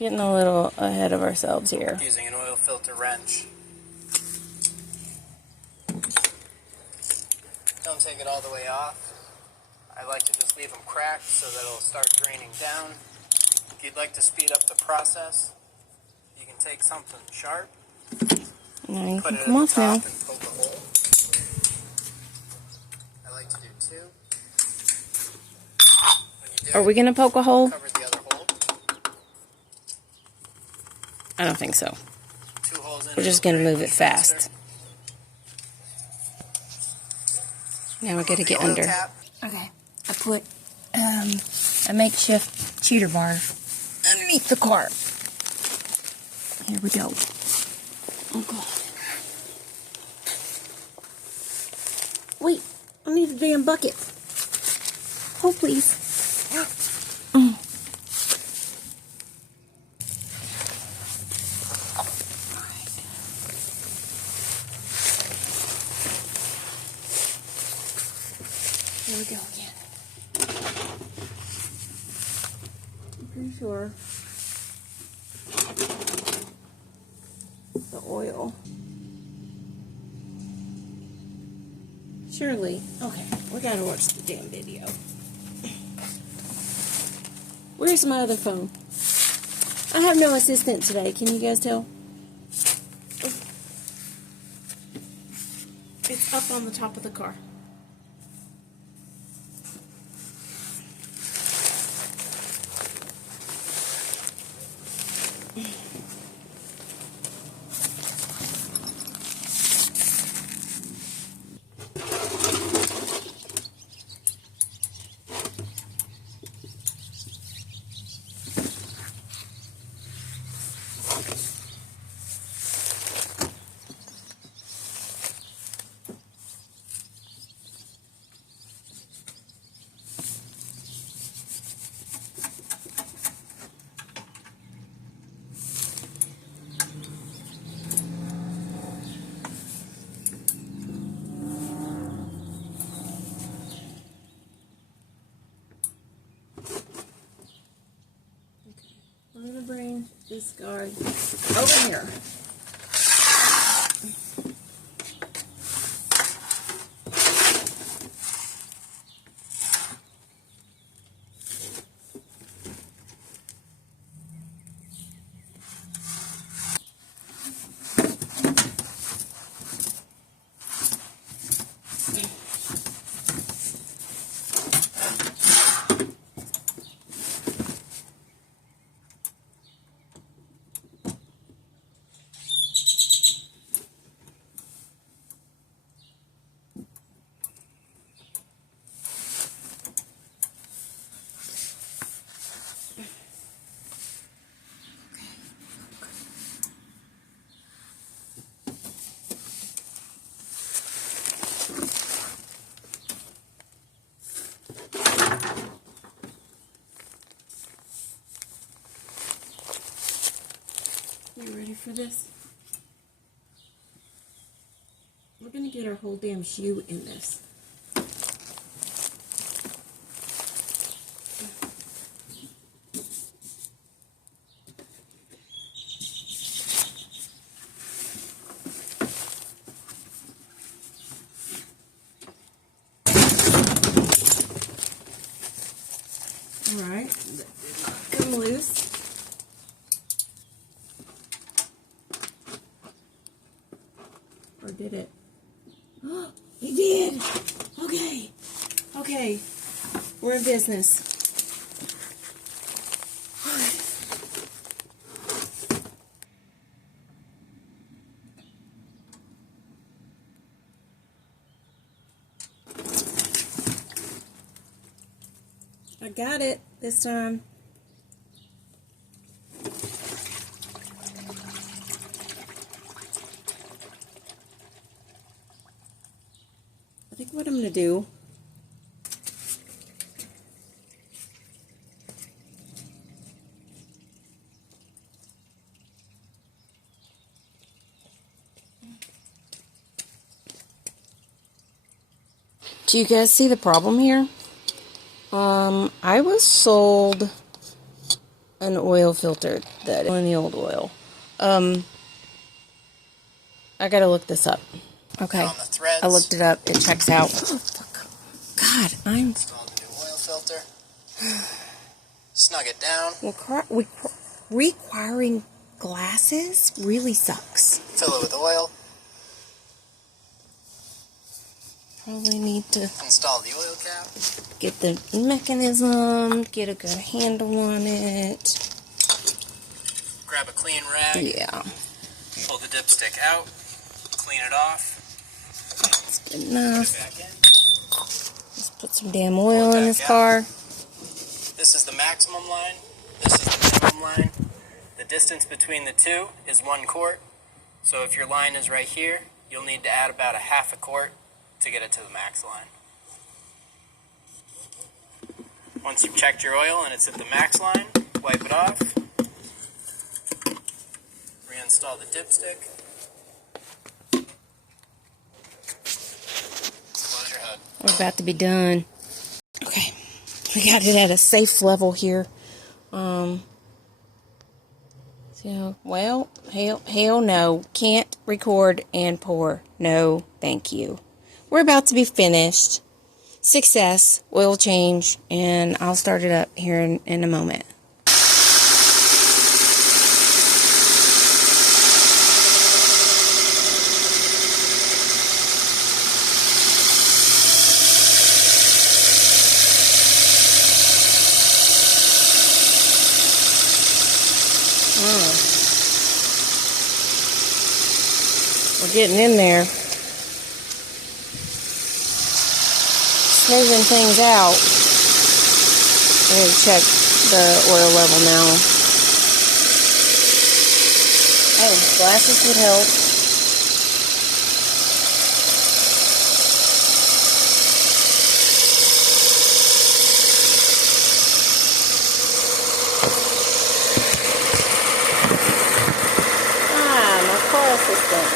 Getting a little ahead of ourselves here. Using an oil filter wrench. Don't take it all the way off. I like to just leave them cracked so that it'll start draining down. If you'd like to speed up the process, you can take something sharp, Now you put can it come at off the now. top and poke a hole. I like to do two. When you do Are we going to poke a hole? cover the other hole. I don't think so. 2 holes in. We're just going to move it fast. Now we're going to get under. Okay, I put a makeshift cheater bar underneath the car. Here we go. Oh God. Wait, I need a damn bucket. Oh, please. Here we go again. I'm pretty sure the oil. Surely. Okay, we gotta watch the damn video. Where's my other phone? I have no assistant today. Can you guys tell? It's up on the top of the car. I'm gonna bring this guy over here. You ready for this? We're gonna get our whole damn shoe in this. Alright, come loose. Or did it? Oh, it did! Okay. Okay. We're in business. Alright. I got it this time. I think what I'm going to do do you guys see the problem here? I was sold an oil filter that is in the old oil. I gotta look this up. Okay, On the threads. I looked it up. It checks out. Oh, fuck. God, I'm... Install the new oil filter. Snug it down. Requiring glasses really sucks. Fill it with oil. Probably need to install the oil cap. Get the mechanism, get a good handle on it. Grab a clean rag. Yeah. Pull the dipstick out. Clean it off. That's good enough. Put it back in. Let's put some damn oil in this car. This is the maximum line. This is the minimum line. The distance between the two is 1 quart. So if your line is right here, you'll need to add about a half a quart to get it to the max line. Once you've checked your oil and it's at the max line, wipe it off. Reinstall the dipstick. Close your hood. We're about to be done. Okay, we got it at a safe level here. So, well, hell no. Can't record and pour. No, thank you. We're about to be finished. Success, oil change, and I'll start it up here in a moment. We're getting in there. Smoothing things out. I'm going to check the oil level now. Oh, glasses would help. My car assistant.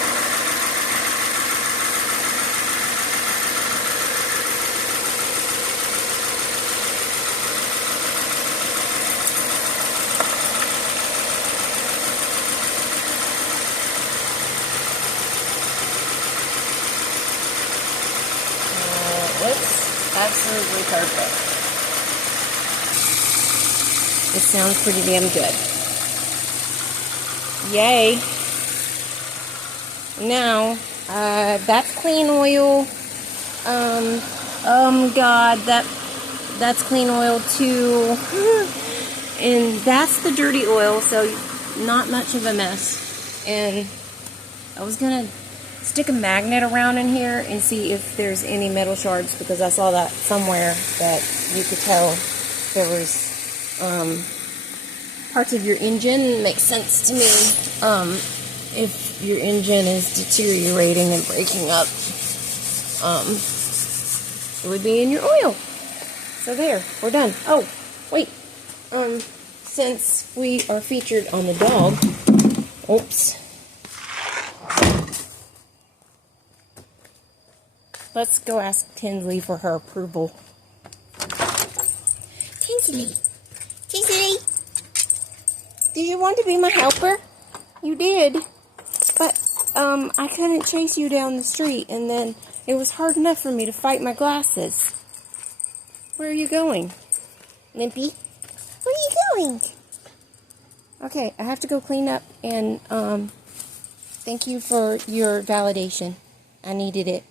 It's absolutely perfect. It sounds pretty damn good. Yay. Now, that's clean oil. God, that's clean oil too. And that's the dirty oil, so not much of a mess. And I was gonna stick a magnet around in here and see if there's any metal shards, because I saw that somewhere that you could tell there was parts of your engine. Makes sense to me. If your engine is deteriorating and breaking up, it would be in your oil. So there, we're done. Oh, wait. Since we are featured on the dog, oops. Let's go ask Tinsley for her approval. Tinsley, did you want to be my helper? You did, but I couldn't chase you down the street, and then it was hard enough for me to fight my glasses. Where are you going, Limpy? Where are you going? Okay, I have to go clean up, and thank you for your validation. I needed it.